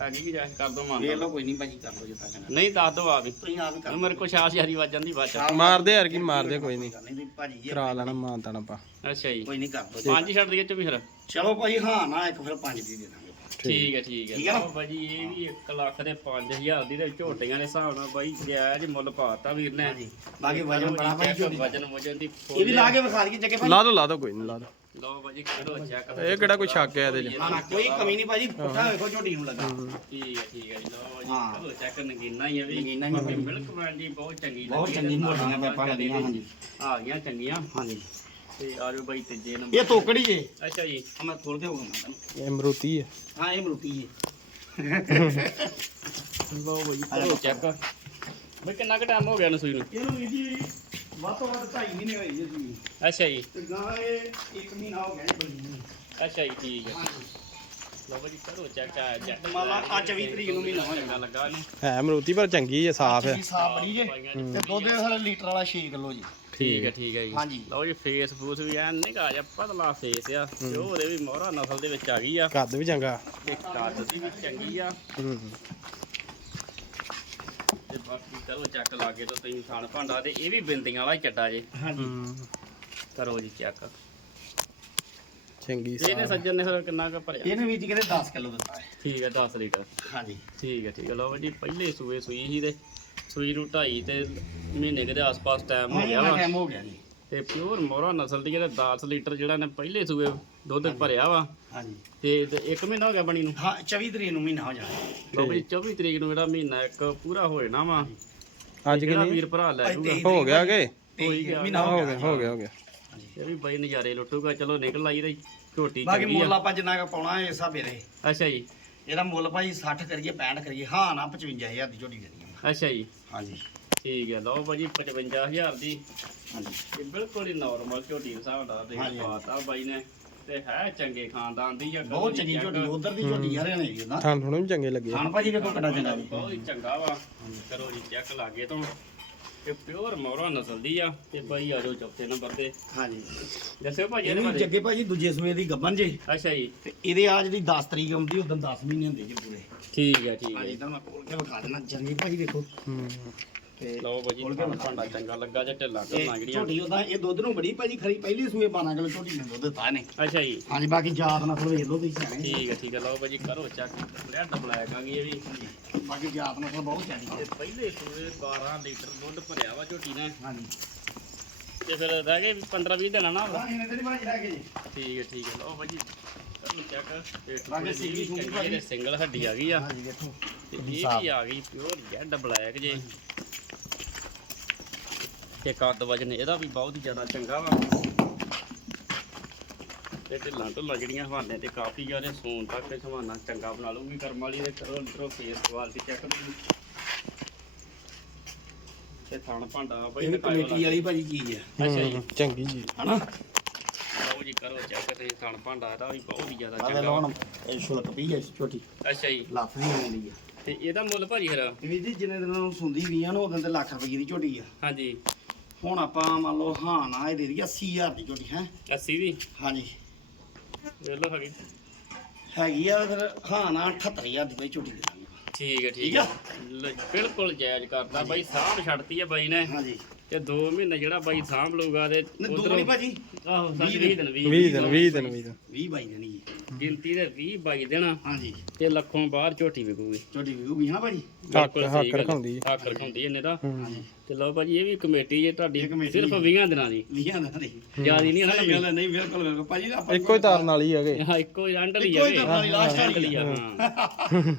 Speaker 1: ਹੈਗੀ ਵੀ ਜਾ ਕਰ ਦੋ ਮੰਨ
Speaker 2: ਲਓ ਕੋਈ ਨਹੀਂ ਭਾਜੀ ਕਰ ਲਓ ਜਿੱਦਾਂ ਚੰਗਾ।
Speaker 1: ਨਹੀਂ ਦੱਸ ਦੋ ਆ ਵੀ
Speaker 2: ਤੁਸੀਂ ਆਪ ਕਰ
Speaker 1: ਮੇਰੇ ਕੋਲ ਛਾਸ ਯਾਰੀ ਵੱਜ ਜਾਂਦੀ ਬਾਅਦ ਚ
Speaker 3: ਮਾਰਦੇ ਯਾਰ ਕੀ ਮਾਰਦੇ ਕੋਈ ਨਹੀਂ
Speaker 2: ਨਹੀਂ ਨਹੀਂ ਭਾਜੀ ਜੀ
Speaker 3: ਕਰਾ ਲੈਣਾ ਮਾਂ ਤਾਣਾ ਪਾ
Speaker 1: ਅੱਛਾ ਜੀ।
Speaker 2: ਕੋਈ ਨਹੀਂ ਕਰ ਦੋ
Speaker 1: ਪੰਜ ਛੱਡ ਦਈਏ ਚ ਵੀ ਫਿਰ।
Speaker 2: ਚਲੋ ਭਾਜੀ ਹਾਂ ਨਾ ਇੱਕ ਫਿਰ ਪੰਜ ਦੀ ਦੇ ਦਾਂਗੇ।
Speaker 1: ਠੀਕ। ਹੈ ਠੀਕ ਹੈ।
Speaker 2: ਠੀਕ ਹੈ ਨਾ?
Speaker 1: ਲਓ ਬਾਜੀ ਇਹ ਵੀ 1 ਲੱਖ ਦੇ 5000 ਦੀ ਤੇ ਝੋਟੀਆਂ ਦੇ ਹਿਸਾਬ ਨਾਲ ਬਾਈ ਜਾਇਜ਼ ਮੁੱਲ ਪਾਤਾ ਵੀਰ ਨੇ।
Speaker 2: ਹਾਂਜੀ। ਬਾਕੀ ਵਜਨ ਬੜਾ ਭਾਜੀ ਝੋਟੀ ਦਾ।
Speaker 1: ਵਜਨ ਵਜਨ ਦੀ
Speaker 2: ਇਹ ਵੀ ਲਾ ਕੇ ਵਿਖਾ ਦਈਏ ਜੱਗੇ ਭਾਜੀ
Speaker 3: ਲਾ ਦੋ ਲਾ ਦੋ ਕੋਈ ਨਹੀਂ ਲਾ ਦੋ।
Speaker 1: ਲਓ ਬਾਜੀ ਕਰੋ ਚੈੱਕ
Speaker 3: ਇਹ ਕਿਹੜਾ ਕੋਈ ਸ਼ੱਕ ਹੈ ਇਹਦੇ ਚ?
Speaker 2: ਨਾ ਕੋਈ ਕਮੀ ਨਹੀਂ ਭਾਜੀ। ਪੁੱਠਾ ਵੇਖੋ ਝੋਟੀ ਨੂੰ ਲੱਗਾ।
Speaker 1: ਠੀਕ ਹੈ ਠੀਕ ਹੈ ਜੀ। ਲਓ ਬਾਜੀ
Speaker 2: ਹਾਂ।
Speaker 1: ਕਰੋ ਚੈੱਕ ਨਗੀਨਾ ਹੀ ਆ ਵੀ।
Speaker 2: ਨਗੀਨਾ ਹੀ ਆ ਵੀ।
Speaker 1: ਮਿਲਕ ਬ੍ਰਾਂਡ ਦੀ ਬਹੁਤ ਚੰਗੀ
Speaker 2: ਬਹੁਤ
Speaker 1: ਲੱਗੀ
Speaker 2: ਚੰਗੀ
Speaker 1: ਤੇ
Speaker 2: ਮੋਟੀਆਂ ਪੈਪਾਂ ਲੱਗੀਆਂ ਹਾਂਜੀ।
Speaker 1: ਆ ਗਈਆਂ ਚੰਗੀਆਂ।
Speaker 2: ਹਾਂਜੀ।
Speaker 1: ਤੇ ਆਜੋ ਬਾਈ ਤੀਜੇ ਨੰਬਰ
Speaker 2: ਇਹ ਤੋਕੜੀ ਜੇ
Speaker 1: ਅੱਛਾ ਜੀ
Speaker 2: ਆ ਮੈਂ ਖੋਲ ਕੇ ਹੋਗਾ ਮੈਂ ਤੁਹਾਨੂੰ
Speaker 3: ਇਹ ਮਰੂਤੀ ਹੈ
Speaker 2: ਹਾਂ ਇਹ ਮਲੂਕੀ ਹੈ
Speaker 1: ਲਓ ਚੈੱਕ ਬਈ ਕਿੰਨਾ ਕੁ ਟਾਈਮ ਹੋ ਗਿਆ ਨਸੂਈ ਨੂੰ?
Speaker 2: ਇਹਨੂੰ ਵੀ ਜੀ ਵੱਧ ਤੋਂ ਵੱਧ 2.5 ਮਹੀਨੇ ਹੋਏ ਜੀ।
Speaker 1: ਅੱਛਾ ਜੀ।
Speaker 2: ਤੇ ਗਾਂ ਇਹ 1 ਮਹੀਨਾ ਹੋ ਗਿਆ ਬਣੀ ਨੂੰ।
Speaker 1: ਅੱਛਾ ਜੀ ਠੀਕ ਹੈ
Speaker 2: ਹਾਂਜੀ।
Speaker 1: ਲਓ ਬਾਜੀ ਕਰੋ ਚੈੱਕ ਆ ਚੈੱਕ
Speaker 2: ਮੰਨ ਲਾ ਅੱਜ 20 ਤਰੀਕ ਨੂੰ ਮਹੀਨਾ ਹੋ
Speaker 1: ਚੰਗਾ ਲੱਗਾ ਇਹਨੂੰ।
Speaker 3: ਹੈ ਮਰੂਤੀ ਪਰ ਚੰਗੀ ਹੈ ਸਾਫ਼ ਹੈ
Speaker 2: ਜੀ ਸਾਫ਼ ਬੜੀ ਜੇ ਤੇ ਦੁੱਧ ਦੇ ਸਾਰੇ ਲੀਟਰ ਵਾਲਾ 6 ਕਿਲੋ ਜੀ।
Speaker 1: ਠੀਕ ਹੈ ਠੀਕ ਹੈ ਜੀ।
Speaker 2: ਹਾਂਜੀ।
Speaker 1: ਲਓ ਜੀ ਫੇਸ ਫੂਸ ਵੀ ਐਨ ਨਿਕਾ ਜਿਹਾ ਪਤਲਾ ਫੇਸ ਆ। ਤੇ ਉਹਦੇ ਵੀ ਮੋਹਰਾ ਨਸਲ ਦੇ ਵਿੱਚ ਆ ਗਈ ਆ।
Speaker 3: ਕੱਦ ਵੀ ਚੰਗਾ।
Speaker 1: ਤੇ ਕੱਦ ਦੀ ਵੀ ਚੰਗੀ ਆ।
Speaker 3: ਹੂੰ।
Speaker 1: ਤੇ ਬਾਕੀ ਚਲੋ ਚੱਕ ਲਾਗੇ ਤਾਂ ਤੁਸੀਂ ਖਾਣ ਭਾਂਡਾ ਤੇ ਇਹ ਵੀ ਬਿੰਦੀਆਂ ਵਾਲਾ ਹੀ ਚੱਡਾ ਜੇ।
Speaker 2: ਹਾਂਜੀ।
Speaker 3: ਹੂੰ।
Speaker 1: ਕਰੋ ਜੀ ਚੈੱਕ।
Speaker 3: ਚੰਗੀ
Speaker 1: ਤੇ ਇਹਨੇ ਸੱਜਣ ਨੇ ਫਿਰ ਕਿੰਨਾ ਕੁ ਭਰਿਆ?
Speaker 2: ਇਹਨੇ ਵੀ ਜੀ ਕਹਿੰਦੇ 10 ਕਿਲੋ ਦਿੱਤਾ ਹੈ।
Speaker 1: ਠੀਕ ਹੈ 10 ਲੀਟਰ।
Speaker 2: ਹਾਂਜੀ।
Speaker 1: ਠੀਕ ਹੈ ਠੀਕ ਹੈ। ਲਓ ਜੀ ਪਹਿਲੇ ਸੂਏ ਸੂਈ ਸੀ ਤੇ ਸੂਈ ਨੂੰ ਢਾਈ ਤੇ ਮਹੀਨੇ ਦੇ ਆਸ-ਪਾਸ ਟਾਈਮ ਹੋ ਗਿਆ ਵਾ।
Speaker 2: ਟਾਈਮ ਹੋ ਗਿਆ ਜੀ।
Speaker 1: ਤੇ ਪਿਓਰ ਮੋਹਰਾ ਨਸਲ ਦੀ ਜਿਹੜਾ 10 ਲੀਟਰ ਜਿਹੜਾ ਨੇ ਪਹਿਲੇ ਸੂਏ ਦੁੱਧ ਭਰਿਆ ਵਾ।
Speaker 2: ਹਾਂਜੀ।
Speaker 1: ਤੇ ਤੇ ਇੱਕ ਮਹੀਨਾ ਹੋ ਗਿਆ ਬਣੀ ਨੂੰ?
Speaker 2: ਹਾਂ 24 ਤਰੀਕ ਨੂੰ ਮਹੀਨਾ ਹੋ ਜਾਣਾ।
Speaker 1: ਲਓ ਵੀ 24 ਤਰੀਕ ਨੂੰ ਜਿਹੜਾ ਮਹੀਨਾ ਇੱਕ ਪੂਰਾ ਹੋ ਜਾਣਾ ਵਾ।
Speaker 3: ਅੱਜ ਕਿੰਨੀ?
Speaker 1: ਵੀਰ ਭਰਾ ਲੈ ਜੂਗਾ।
Speaker 3: ਹੋ ਗਿਆ ਕਿ।
Speaker 2: ਮਹੀਨਾ
Speaker 3: ਹੋ ਗਿਆ। ਹੋ ਗਿਆ ਹੋ ਗਿਆ।
Speaker 1: ਇਹ ਵੀ ਬਈ ਨਜ਼ਾਰੇ ਲੁੱਟੂਗਾ। ਚਲੋ ਨਿਕਲ ਆਈ ਤੇ ਝੋਟੀ
Speaker 2: ਬਾਕੀ ਮੁੱਲ ਆਪਾਂ ਜਿੰਨਾ ਕੁ ਪਾਉਣਾ ਇਸ ਹਿਸਾਬੇ ਦੇ
Speaker 1: ਅੱਛਾ ਜੀ।
Speaker 2: ਇਹਦਾ ਮੁੱਲ ਭਾਈ 60 ਕਰੀਏ 65 ਕਰੀਏ। ਹਾਂ ਨਾ 55000 ਦੀ ਝੋਟੀ ਆ
Speaker 1: ਅੱਛਾ ਜੀ।
Speaker 2: ਹਾਂਜੀ।
Speaker 1: ਠੀਕ ਹੈ ਲਓ ਭਾਜੀ 55000 ਦੀ।
Speaker 2: ਹਾਂਜੀ।
Speaker 1: ਇਹ ਬਿਲਕੁਲ ਹੀ ਨਾਰਮਲ ਝੋਟੀ ਦੇ ਹਿਸਾਬ ਨਾਲ
Speaker 2: ਹਾਂਜੀ,
Speaker 1: ਤੁਸੀਂ
Speaker 2: ਹਾਂਜੀ।
Speaker 1: ਪਾਤਾ ਬਾਈ ਨੇ। ਤੇ ਹੈ ਚੰਗੇ ਖਾਨਦਾਨ ਦੀ ਆ
Speaker 2: ਬਹੁਤ ਚੰਗੀ ਝੋਟੀ ਉਧਰ ਦੀ ਝੋਟੀ ਹਰਿਆਣੇ ਦੀ ਉਹਦਾ
Speaker 3: ਥਾਂ ਥੋੜਾ ਵੀ ਚੰਗੇ ਲੱਗੇ।
Speaker 2: ਖਾਣ ਭਾਜੀ ਵੇਖੋ ਕਿੱਡਾ ਚੰਗਾ। ਜੀ
Speaker 1: ਬਹੁਤ ਹੀ ਚੰਗਾ ਵਾ। ਕਰੋ ਜੀ ਚੈੱਕ ਲਾਗੇ ਤੋਂ। ਇਹ ਪਿਓਰ ਮੌਰਾ ਨਸਲ ਦੀ ਆ ਤੇ ਬਾਈ ਆ ਜਾਓ ਚੌਥੇ ਨੰਬਰ ਤੇ।
Speaker 2: ਹਾਂਜੀ।
Speaker 1: ਦੱਸਿਓ ਭਾਜੀ ਇਹਦੇ
Speaker 2: ਇਹਨੂੰ
Speaker 1: ਬਾਰੇ।
Speaker 2: ਜੱਗੇ ਭਾਜੀ ਦੂਜੇ ਸੂਏ ਦੀ ਗੱਬਨ ਜੇ।
Speaker 1: ਅੱਛਾ ਜੀ।
Speaker 2: ਤੇ ਇਹਦੇ ਆ ਜਿਹੜੀ 10 ਤਰੀਕ ਆਉਂਦੀ ਉਦੋਂ 10 ਮਹੀਨੇ ਹੁੰਦੇ ਜੀ ਪੂਰੇ।
Speaker 1: ਠੀਕ ਹੈ ਠੀਕ ਹੈ
Speaker 2: ਹਾਂਜੀ ਤਾਂ ਮੈਂ ਖੋਲ ਕੇ ਵਿਖਾ ਦੇਣਾ ਜਰਨੀ ਭਾਜੀ ਦੇਖੋ।
Speaker 3: ਹੂੰ।
Speaker 2: ਤੇ
Speaker 1: ਲਓ ਭਾਜੀ ਭਾਂਡਾ ਚੰਗਾ ਲੱਗਾ ਜੇ ਢਿੱਲਾ
Speaker 2: ਇਹ
Speaker 1: ਢਿੱਲਾ ਜਿਹੜੀਆਂ
Speaker 2: ਝੋਟੀ ਉਹਦਾ ਇਹ ਦੁੱਧ ਨੂੰ ਬੜੀ ਭਾਜੀ ਖਰੀ ਪਹਿਲੀ ਸੂਏ 12 ਕਿਲੋ ਝੋਟੀ ਨੇ ਦੁੱਧ ਦਿੱਤਾ ਨੇ
Speaker 1: ਅੱਛਾ ਜੀ।
Speaker 2: ਹਾਂਜੀ ਬਾਕੀ ਜਾਤ ਨਸਲ ਵੇਖ ਲਓ ਤੁਸੀਂ ਸਿਆਣੇ।
Speaker 1: ਠੀਕ ਹੈ ਠੀਕ ਹੈ ਲਓ ਭਾਜੀ ਕਰੋ ਚੈੱਕ ਬਲੈਡ ਬਲੈਕ ਆ ਗਈ ਇਹ ਵੀ।
Speaker 2: ਬਾਕੀ ਜਾਤ ਨਸਲ ਬਹੁਤ ਚੰਗੀ
Speaker 1: ਤੇ ਪਹਿਲੇ ਸੂਏ 12 ਲੀਟਰ ਦੁੱਧ ਭਰਿਆ ਵਾ ਝੋਟੀ ਨੇ।
Speaker 2: ਹਾਂਜੀ।
Speaker 1: ਤੇ ਫਿਰ ਰਹਿ ਗਏ 15 20 ਦਿਨਾਂ ਨਾ
Speaker 2: ਰਾਣੀ ਨੇ ਤੇ ਨਹੀਂ ਭਾਜੀ ਰਹਿ ਗਏ ਜੀ
Speaker 1: ਠੀਕ ਹੈ ਠੀਕ ਹੈ ਲਓ ਭਾਜੀ ਕਰੋ ਚੈੱਕ ਤੇ
Speaker 2: ਬਾਕੀ ਸਿੰਗਲ
Speaker 1: ਹੱਡੀ ਆ ਗਈ ਆ। ਇਹ ਵੀ ਆ ਗਈ ਪਿਓਰ ਜੈਡ ਬਲੈਕ ਜੇ। ਤੇ ਕੱਦ ਵਜਨ ਇਹਦਾ ਵੀ ਬਹੁਤ ਹੀ ਜ਼ਿਆਦਾ ਚੰਗਾ ਵਾ। ਤੇ ਢਿੱਲਾਂ ਢੁੱਲਾਂ ਜਿਹੜੀਆਂ ਹਵਾਨੇ ਤੇ ਕਾਫੀ ਜ਼ਿਆਦਾ ਸੂਨ ਤੱਕ ਤੇ ਹਵਾਨਾ ਚੰਗਾ ਬਣਾ ਲੂਗੀ ਕਰਮ ਵਾਲੀ ਦੇ ਕਰੋ ਅੰਦਰੋਂ ਫੇਸ ਕੁਆਲਿਟੀ ਚੈੱਕ ਤੇ ਥਣ ਭਾਂਡਾ ਬਈ
Speaker 2: ਇਹ ਕਮੇਟੀ ਵਾਲੀ ਭਾਜੀ ਚੀਜ਼ ਆ?
Speaker 1: ਅੱਛਾ ਜੀ
Speaker 3: ਚੰਗੀ ਜੀ।
Speaker 2: ਹਨਾ?
Speaker 1: ਲਓ ਜੀ ਕਰੋ ਚੈੱਕ ਤੇ ਥਣ ਭਾਂਡਾ ਇਹਦਾ ਵੀ ਬਹੁਤ ਹੀ ਜ਼ਿਆਦਾ ਚੰਗਾ
Speaker 2: ਹੁਣ ਇਹ ਛੁਲਕ ਪਈ ਹੈ ਛੋਟੀ।
Speaker 1: ਅੱਛਾ ਜੀ।
Speaker 2: ਲੱਖ ਦੀ ਆਉਂਦੀ ਆ।
Speaker 1: ਤੇ ਇਹਦਾ ਮੁੱਲ ਭਾਜੀ ਫਿਰ?
Speaker 2: ਵੀਰ ਜੀ ਜਿੰਨੇ ਦਿਨਾਂ ਨੂੰ ਸੁੰਦੀ ਵੀ ਆ ਨਾ ਉਦੋਂ ਤੇ ਲੱਖ ਰੁਪਏ ਦੀ ਝੋਟੀ ਆ।
Speaker 1: ਹਾਂਜੀ।
Speaker 2: ਹੁਣ ਆਪਾਂ ਮੰਨ ਲਓ ਹਾਂ ਨਾ ਇਹ ਦੇ ਦਈਏ 80000 ਦੀ ਝੋਟੀ ਹੈ?
Speaker 1: 80 ਦੀ?
Speaker 2: ਹਾਂਜੀ।
Speaker 1: ਵੇਖ ਲਓ ਹੈਗੀ।
Speaker 2: ਹੈਗੀ ਆ ਫਿਰ ਹਾਂ ਨਾ 78000 ਦੀ ਬਈ ਝੋਟੀ ਦੇ ਦਾਂਗੇ
Speaker 1: ਠੀਕ ਹੈ ਠੀਕ ਹੈ
Speaker 2: ਆ?
Speaker 1: ਲੈ, ਬਿਲਕੁਲ ਜਾਇਜ਼ ਕਰਦਾ ਬਾਈ ਸਾਂਭ ਛੱਡਤੀ ਹੈ ਬਾਈ ਨੇ।
Speaker 2: ਹਾਂਜੀ।
Speaker 1: ਤੇ 2 ਮਹੀਨੇ ਜਿਹੜਾ ਬਾਈ ਸਾਂਭ ਲਊਗਾ ਤੇ
Speaker 2: ਨੇ ਦੋ
Speaker 1: ਉੱਧਰੋਂ-
Speaker 2: ਨਹੀਂ ਭਾਜੀ।
Speaker 1: ਆਹੋ ਸੱਚ
Speaker 2: ਵੀਹ
Speaker 1: 20 ਦਿਨ। 20
Speaker 3: 20 ਦਿਨ 20 ਦਿਨ 20 ਦਿਨ।
Speaker 2: 20 ਬਾਈ ਦੇਣੀ ਹੈ
Speaker 1: ਗਿਣਤੀ ਦੇ 20 22 ਦਿਨ
Speaker 2: ਹਾਂਜੀ।
Speaker 1: ਤੇ ਲੱਖੋਂ ਬਾਹਰ ਝੋਟੀ ਵਿਕੂਗੀ।
Speaker 2: ਝੋਟੀ ਵਿਕੂਗੀ ਹਾਂ ਭਾਜੀ?
Speaker 3: ਹੱਕ
Speaker 1: ਬਿਲਕੁਲ ਸਹੀ
Speaker 3: ਹੱਕ
Speaker 1: ਗੱਲ।
Speaker 3: ਰਖਾਉਂਦੀ ਹੈ
Speaker 1: ਹੱਕ ਰਖਾਉਂਦੀ ਇਹਨੇ ਦਾ
Speaker 2: ਹਾਂਜੀ।
Speaker 1: ਤੇ ਲਓ ਭਾਜੀ ਇਹ ਵੀ ਕਮੇਟੀ ਜੇ ਤੁਹਾਡੀ ਸਿਰਫ 20 ਦਿਨਾਂ ਦੀ।
Speaker 2: 20 ਦਾ। ਨਹੀਂ
Speaker 1: ਜਿਆਦੀ ਨਹੀਂ ਹੈ
Speaker 2: ਸਹੀ
Speaker 1: ਨਾ
Speaker 2: ਗੱਲ ਹੈ ਨਹੀਂ ਬਿਲਕੁਲ ਬਿਲਕੁਲ। ਭਾਜੀ ਆਪਾਂ
Speaker 3: ਇੱਕੋ ਹੀ ਤਾਰਨ ਵਾਲੀ ਹੈਗੇ
Speaker 1: ਹਾਂ ਇੱਕੋ ਹੀ ਅੰਡ ਲਈ
Speaker 2: ਇੱਕੋ ਹੀ ਤਰ੍ਹਾਂ ਦੀ ਲਾਸਟ ਵਾਲੀ ਆ।
Speaker 1: ਆ ਹਾਂ।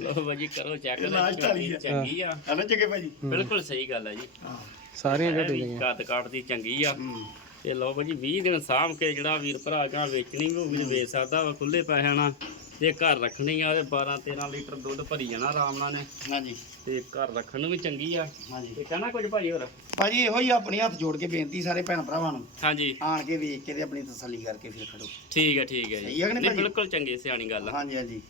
Speaker 1: ਲਓ ਭਾਜੀ ਕਰੋ ਚੈੱਕ
Speaker 2: last ਵਾਲੀ ਆ।
Speaker 1: ਚੰਗੀ ਆ।
Speaker 2: ਹਨਾ ਜੱਗੇ ਭਾਜੀ।
Speaker 1: ਬਿਲਕੁਲ ਸਹੀ ਗੱਲ ਹੈ ਜੀ।
Speaker 2: ਹਾਂ।
Speaker 3: ਸਾਰੀਆਂ ਲਈਆਂ
Speaker 1: ਕੱਦ ਕਾਟ ਦੀ ਚੰਗੀ ਆ।
Speaker 2: ਹੂੰ।
Speaker 1: ਤੇ ਲਓ ਭਾਜੀ 20 ਦਿਨ ਸਾਂਭ ਕੇ ਜਿਹੜਾ ਵੀਰ ਭਰਾ ਗਾਂ ਵੇਚਣੀ ਵੀ ਹੋਊਗੀ ਤੇ ਵੇਚ ਸਕਦਾ ਵਾ ਖੁੱਲੇ ਪੈਸਿਆਂ ਨਾਲ। ਤੇ ਘਰ ਰੱਖਣੀ ਆ ਉਹਦੇ 12 13 ਲੀਟਰ ਦੁੱਧ ਭਰੀ ਜਾਣਾ ਆਰਾਮ ਨਾਲ ਨੇ
Speaker 2: ਹਾਂਜੀ।
Speaker 1: ਤੇ ਘਰ ਰੱਖਣ ਨੂੰ ਵੀ ਚੰਗੀ ਆ।
Speaker 2: ਹਾਂਜੀ।
Speaker 1: ਤੇ ਕਹਿਣਾ ਕੁਝ ਭਾਜੀ ਹੋਰ?
Speaker 2: ਭਾਜੀ ਇਹੋ ਹੀ ਆਪਣੀ ਹੱਥ ਜੋੜ ਕੇ ਬੇਨਤੀ ਸਾਰੇ ਭੈਣ ਭਰਾਵਾਂ ਨੂੰ।
Speaker 1: ਹਾਂਜੀ।
Speaker 2: ਆਣ ਕੇ ਵੇਖ ਕੇ ਤੇ ਆਪਣੀ ਤਸੱਲੀ ਕਰਕੇ ਫਿਰ ਖੜੋ।
Speaker 1: ਠੀਕ ਹੈ ਠੀਕ ਹੈ ਜੀ।
Speaker 2: ਕਿ ਨਹੀਂ?
Speaker 1: ਬਿਲਕੁਲ ਚੰਗੀ ਸਿਆਣੀ ਗੱਲ
Speaker 2: ਹਾਂਜੀ ਹਾਂਜੀ।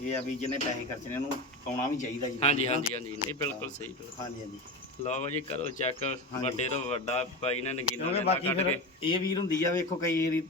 Speaker 2: ਇਹ ਆ ਵੀ ਜਿਹਨੇ ਪੈਸੇ ਖਰਚਣੇ ਨੂੰ ਪਾਉਣਾ ਵੀ ਚਾਹੀਦਾ ਜੀ।
Speaker 1: ਹਾਂਜੀ ਹਾਂਜੀ ਹਾਂਜੀ। ਨਹੀਂ ਬਿਲਕੁਲ ਸਹੀ
Speaker 2: ਹਾਂਜੀ ਹਾਂਜੀ।
Speaker 1: ਲਓ ਜੀ ਕਰੋ ਚੈੱਕ ਵੱਡੇ ਤੋਂ ਵੱਡਾ ਭਾਈ ਨੇ ਨਗੀਨਾ
Speaker 2: ਕਿਉਂਕਿ
Speaker 1: ਲੈਂਦਾ
Speaker 2: ਬਾਕੀ
Speaker 1: ਕੱਢ
Speaker 2: ਫਿਰ
Speaker 1: ਕੇ।
Speaker 2: ਇਹ ਵੀਰ ਹੁੰਦੀ ਆ ਵੇਖੋ ਕਈ ਵਾਰੀ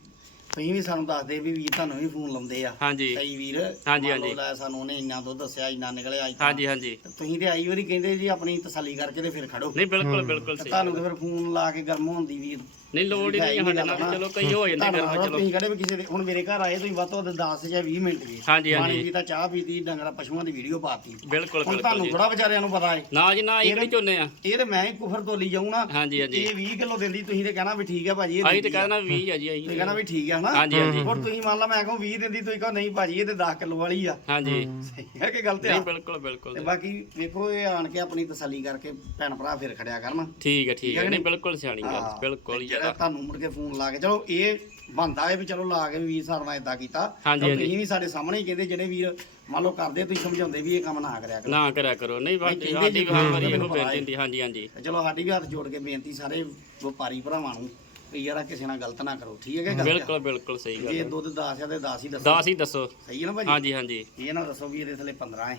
Speaker 2: ਤੁਸੀਂ ਵੀ ਸਾਨੂੰ ਦੱਸਦੇ ਵੀ ਵੀਰ ਤੁਹਾਨੂੰ ਵੀ ਫੋਨ ਲਾਉਂਦੇ ਆ।
Speaker 1: ਹਾਂਜੀ।
Speaker 2: ਕਈ ਵੀਰ
Speaker 1: ਹਾਂਜੀ,
Speaker 2: ਮੰਨ ਲਓ
Speaker 1: ਹਾਂਜੀ।
Speaker 2: ਲੈ ਸਾਨੂੰ ਉਹਨੇ ਇੰਨਾ ਦੁੱਧ ਦੱਸਿਆ ਇੰਨਾ ਨਿਕਲਿਆ ਅੱਜ।
Speaker 1: ਹਾਂਜੀ ਹਾਂਜੀ।
Speaker 2: ਤੁਸੀਂ ਤੇ ਆਈ ਵਾਰੀ ਕਹਿੰਦੇ ਜੀ ਆਪਣੀ ਤਸੱਲੀ ਕਰਕੇ ਤੇ ਫਿਰ ਖੜੋ।
Speaker 1: ਨਹੀਂ ਬਿਲਕੁਲ ਬਿਲਕੁਲ
Speaker 2: ਤੇ
Speaker 1: ਸਹੀ
Speaker 2: ਤੁਹਾਨੂੰ ਤੇ ਫਿਰ ਫੋਨ ਲਾ ਕੇ ਗਰਮ ਹੁੰਦੀ ਵੀਰ
Speaker 1: ਨਹੀਂ ਲੋੜ ਹੀ ਨਹੀਂ ਸਾਡੇ ਨਾਲ। ਵੀ ਚਲੋ ਕਈ ਹੋ ਜਾਂਦੇ ਘਰ ਵਿੱਚ ਚਲੋ।
Speaker 2: ਤੁਸੀਂ ਕਹਿੰਦੇ ਵੀ ਕਿਸੇ ਦੇ ਹੁਣ ਮੇਰੇ ਘਰ ਆਏ ਤੁਸੀਂ ਵੱਧ ਤੋਂ ਵੱਧ 10 ਜਾਂ 20 ਮਿੰਟ ਜੀ।
Speaker 1: ਹਾਂਜੀ
Speaker 2: ਪਾਣੀ
Speaker 1: ਹਾਂਜੀ
Speaker 2: ਦੀ ਤਾਂ ਚਾਹ ਪੀਤੀ ਡੰਗਰਾ ਪਸ਼ੂਆਂ ਦੀ ਵੀਡੀਓ ਪਾਤੀ।
Speaker 1: ਬਿਲਕੁਲ
Speaker 2: ਹੁਣ
Speaker 1: ਬਿਲਕੁਲ
Speaker 2: ਤੁਹਾਨੂੰ
Speaker 1: ਜੀ।
Speaker 2: ਥੋੜਾ ਵਿਚਾਰਿਆਂ ਨੂੰ ਪਤਾ ਹੈ।
Speaker 1: ਨਾ ਜੀ ਨਾ ਇਹ ਕਿਹੜੀ ਝੋਨੇ ਆ।
Speaker 2: ਇਹ ਤੇ ਮੈਂ ਹੀ ਕੁਫਰ ਤੋਲੀ ਜਾਊਂ ਨਾ
Speaker 1: ਹਾਂਜੀ ਹਾਂਜੀ।
Speaker 2: ਇਹ 20 ਕਿਲੋ ਦਿੰਦੀ ਤੁਸੀਂ ਤੇ ਕਹਿਣਾ ਵੀ ਠੀਕ ਹੈ ਭਾਜੀ ਇਹ
Speaker 1: ਆਈ ਤੇ
Speaker 2: ਦਿੰਦੀ ਆ।
Speaker 1: ਕਹਿਣਾ 20 ਆ ਜੀ
Speaker 2: ਤੁਸੀਂ
Speaker 1: ਆਈ
Speaker 2: ਕਹਿਣਾ ਵੀ ਠੀਕ ਹੈ ਹਨਾ?
Speaker 1: ਹਾਂਜੀ ਹਾਂਜੀ।
Speaker 2: ਹੁਣ ਤੁਸੀਂ ਮੰਨ ਲਾ ਮੈਂ ਕਹੂੰ 20 ਦਿੰਦੀ ਤੁਸੀਂ ਕਹੋ ਨਹੀਂ ਭਾਜੀ ਇਹ ਤੇ 10 ਕਿਲੋ ਵਾਲੀ ਆ।
Speaker 1: ਹਾਂਜੀ।
Speaker 2: ਸਹੀ ਹੈ ਕਿ ਗਲਤ
Speaker 1: ਨਹੀਂ
Speaker 2: ਆ
Speaker 1: ਬਿਲਕੁਲ ਬਿਲਕੁਲ
Speaker 2: ਤੇ ਬਾਕੀ ਵੇਖੋ ਇਹ ਆਣ ਕੇ ਆਪਣੀ ਤਸੱਲੀ ਕਰਕੇ ਭੈਣ ਭਰਾ ਫਿਰ ਖੜਿਆ ਕਰਨ।
Speaker 1: ਠੀਕ ਹੈ ਠੀਕ
Speaker 2: ਹੈ
Speaker 1: ਨਹੀਂ? ਬਿਲਕੁਲ ਸਿਆਣੀ ਗੱਲ
Speaker 2: ਹਾਂ,
Speaker 1: ਬਿਲਕੁਲ ਜ਼ਿਆਦਾ
Speaker 2: ਤੁਹਾਨੂੰ ਮੁੜ ਕੇ ਫੋਨ ਲਾ ਕੇ ਚਲੋ ਇਹ ਬੰਦਾ ਹੈ ਵੀ ਚਲੋ ਲਾ ਕੇ ਵੀ ਵੀਰ ਸਾਡੇ ਨਾਲ ਇਦਾਂ ਕੀਤਾ
Speaker 1: ਹਾਂਜੀ।
Speaker 2: ਤੁਸੀਂ ਵੀ ਸਾਡੇ ਸਾਹਮਣੇ ਹੀ ਕਹਿੰਦੇ ਜਿਹੜੇ ਵੀਰ ਮੰਨ ਲਓ ਕਰਦੇ ਤੁਸੀਂ ਸਮਝਾਉਂਦੇ ਵੀ ਇਹ ਕੰਮ ਨਾ ਕਰਿਆ ਕਰੋ।
Speaker 1: ਨਾ ਕਰਿਆ ਕਰੋ। ਨਹੀਂ ਬਾਕੀ
Speaker 2: ਕਹਿੰਦੇ
Speaker 1: ਸਾਡੀ
Speaker 2: ਜੀ,
Speaker 1: ਹਰ ਵਾਰੀ
Speaker 2: ਮੈਨੂੰ
Speaker 1: ਇਹੋ
Speaker 2: ਪਤਾ
Speaker 1: ਬੇਨਤੀ
Speaker 2: ਹੈ।
Speaker 1: ਹੁੰਦੀ ਹਾਂਜੀ ਹਾਂਜੀ।
Speaker 2: ਤੇ ਚਲੋ ਸਾਡੀ ਵੀ ਹੱਥ ਜੋੜ ਕੇ ਬੇਨਤੀ ਸਾਰੇ ਵਪਾਰੀ ਭਰਾਵਾਂ ਨੂੰ ਵੀ ਯਾਰਾ ਕਿਸੇ ਨਾਲ ਗਲਤ ਨਾ ਕਰੋ। ਠੀਕ ਹੈ ਕਿ ਗਲਤ
Speaker 1: ਬਿਲਕੁਲ ਬਿਲਕੁਲ ਸਹੀ
Speaker 2: ਜੇ
Speaker 1: ਗੱਲ ਹੈ।
Speaker 2: ਦੁੱਧ 10 ਆ ਤੇ 10 ਹੀ ਦੱਸੋ।
Speaker 1: 10 ਹੀ ਦੱਸੋ।
Speaker 2: ਸਹੀ ਹੈ ਨਾ ਭਾਜੀ?
Speaker 1: ਹਾਂਜੀ ਹਾਂਜੀ।
Speaker 2: ਇਹ ਨਾ ਦੱਸੋ ਵੀ ਇਹਦੇ ਥੱਲੇ 15 ਹੈ।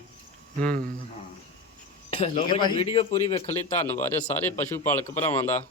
Speaker 3: ਹੂੰ।
Speaker 2: ਹਾਂ।
Speaker 1: ਲੋ
Speaker 2: ਹੈ ਭਾਜੀ।
Speaker 1: ਵੀਡੀਓ ਪੂਰੀ ਵੇਖਣ ਲਈ। ਧੰਨਵਾਦ ਹੈ ਸਾਰੇ ਪਸ਼ੂ ਪਾਲਕ ਭਰਾਵਾਂ ਦਾ।